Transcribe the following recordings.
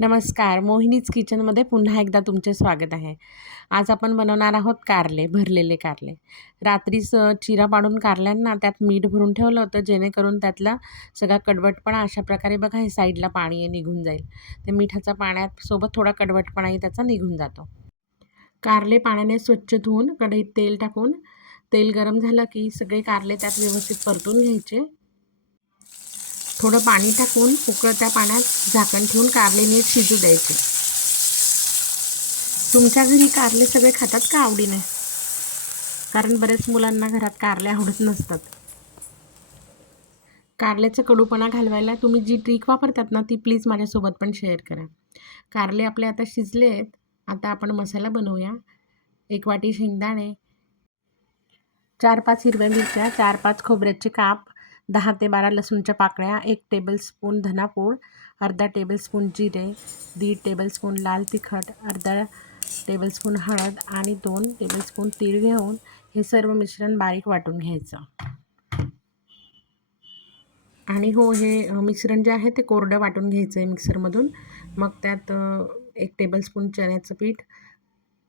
नमस्कार, मोहिनीज किचनमध्ये पुन्हा एकदा तुमचे स्वागत आहे. आज आपण बनवणार आहोत कारले, भरलेले कारले. रात्रीच चिरा पाडून कारल्यांना त्यात मीठ भरून ठेवलं होतं, जेणेकरून त्यातला सगळा कडवटपणा अशा प्रकारे बघा हे साईडला पाणी आहे निघून जाईल. ते मिठाच्या पाण्यासोबत थोडा कडवटपणाही त्याचा निघून जातो. कारले पाण्याने स्वच्छ धुवून कढईत तेल टाकून, तेल गरम झालं की सगळे कारले त्यात व्यवस्थित परतून घ्यायचे. थोडं पाणी टाकून उकळत्या पाण्यात झाकण ठेवून कारले नीट शिजू द्यायचे. तुमच्या घरी कारले सगळे खातात का आवडीने? कारण बरेच मुलांना घरात कारले आवडत नसतात. कारल्याचा कडूपणा घालवायला तुम्ही जी ट्रिक वापरतात ना ती प्लीज माझ्यासोबत पण शेअर करा. कारले आपले आता शिजले आहेत. आता आपण मसाला बनवूया. 1 वाटी शेंगदाणे, 4-5 हिरव्या मिरच्या, 4-5 खोबऱ्याचे काप, 10 ते 12 लसूणच्या पाकळ्या, 1 टेबलस्पून धनापूड, अर्धा टेबलस्पून जिरे, 1.5 टेबलस्पून लाल तिखट, अर्धा टेबलस्पून हळद आणि 2 टेबलस्पून तीळ घेऊन हे सर्व मिश्रण बारीक वाटून घ्यायचं. आणि हे मिश्रण जे आहे ते कोरडं वाटून घ्यायचं आहे मिक्सरमधून. मग त्यात 1 टेबलस्पून चण्याचं पीठ,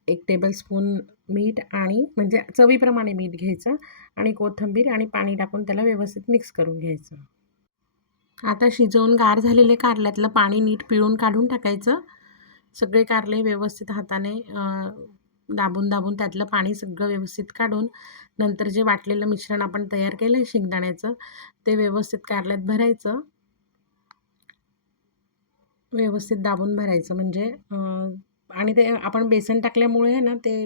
1 टेबलस्पून मीठ आणि म्हणजे चवीप्रमाणे मीठ घ्यायचं आणि कोथिंबीर आणि पाणी टाकून त्याला व्यवस्थित मिक्स करून घ्यायचं. आता शिजवून गार झालेले कारल्यातलं पाणी नीट पिळून काढून टाकायचं. सगळे कारले व्यवस्थित हाताने दाबून दाबून त्यातलं पाणी सगळं व्यवस्थित काढून नंतर जे वाटलेलं मिश्रण आपण तयार केलं आहे शेंगदाण्याचं ते व्यवस्थित कारल्यात भरायचं. व्यवस्थित दाबून भरायचं म्हणजे आणि ते आपण बेसन टाकल्यामुळे ना ते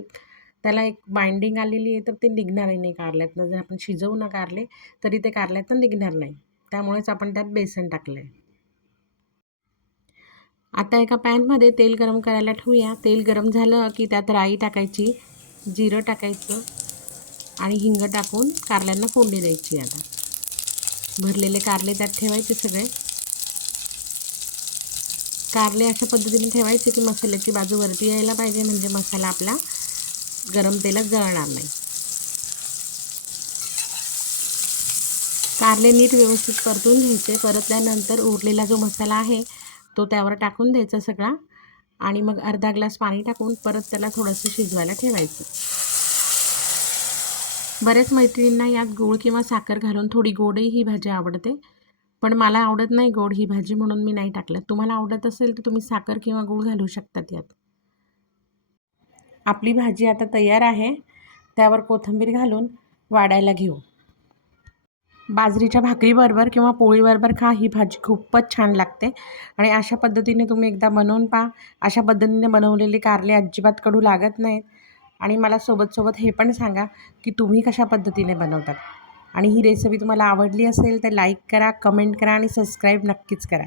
त्याला एक बाइंडिंग आलेली आहे तर ते निघणारही नाही कारल्यातनं. जर आपण शिजवू ना कारले तरी ते कारल्यातनं निघणार नाही. त्यामुळेच आपण त्यात बेसन टाकलं आहे. आता एका पॅनमध्ये तेल गरम करायला ठेवूया. तेल गरम झालं की त्यात राई टाकायची, जिरं टाकायचं आणि हिंग टाकून कारल्यांना फोडणी द्यायची. आता भरलेले कारले त्यात ठेवायचे सगळे. कारले अशा पद्धतीने ठेवायचे की मसाल्याची बाजू वरती यायला पाहिजे, म्हणजे मसाला आपला गरम तेलात जळणार नाही. कारले नीट व्यवस्थित परतून घ्यायचे. परतल्यानंतर उरलेला जो मसाला आहे तो त्यावर टाकून द्यायचा सगळा आणि मग अर्धा ग्लास पाणी टाकून परत त्याला थोडंसं शिजवायला ठेवायचं. बऱ्याच मैत्रिणींना यात गूळ किंवा साखर घालून थोडी गोडही ही भाजी आवडते, पण मला आवडत नाही गोड ही भाजी म्हणून मी नाही टाकलं. तुम्हाला आवडत असेल तर तुम्ही साखर किंवा गूळ घालू शकतात यात. आपली भाजी आता तयार आहे. त्यावर कोथिंबीर घालून वाढायला घेऊ. बाजरीच्या भाकरीबरोबर किंवा पोळीबरोबर खा, ही भाजी खूपच छान लागते. आणि अशा पद्धतीने तुम्ही एकदा बनवून पहा. अशा पद्धतीने बनवलेली कारले अजिबात कडू लागत नाहीत. आणि मला सोबत हे पण सांगा की तुम्ही कशा पद्धतीने बनवतात. आणि ही रेसिपी तुम्हाला आवडली असेल तर लाईक करा, कमेंट करा आणि सबस्क्राईब नक्कीच करा.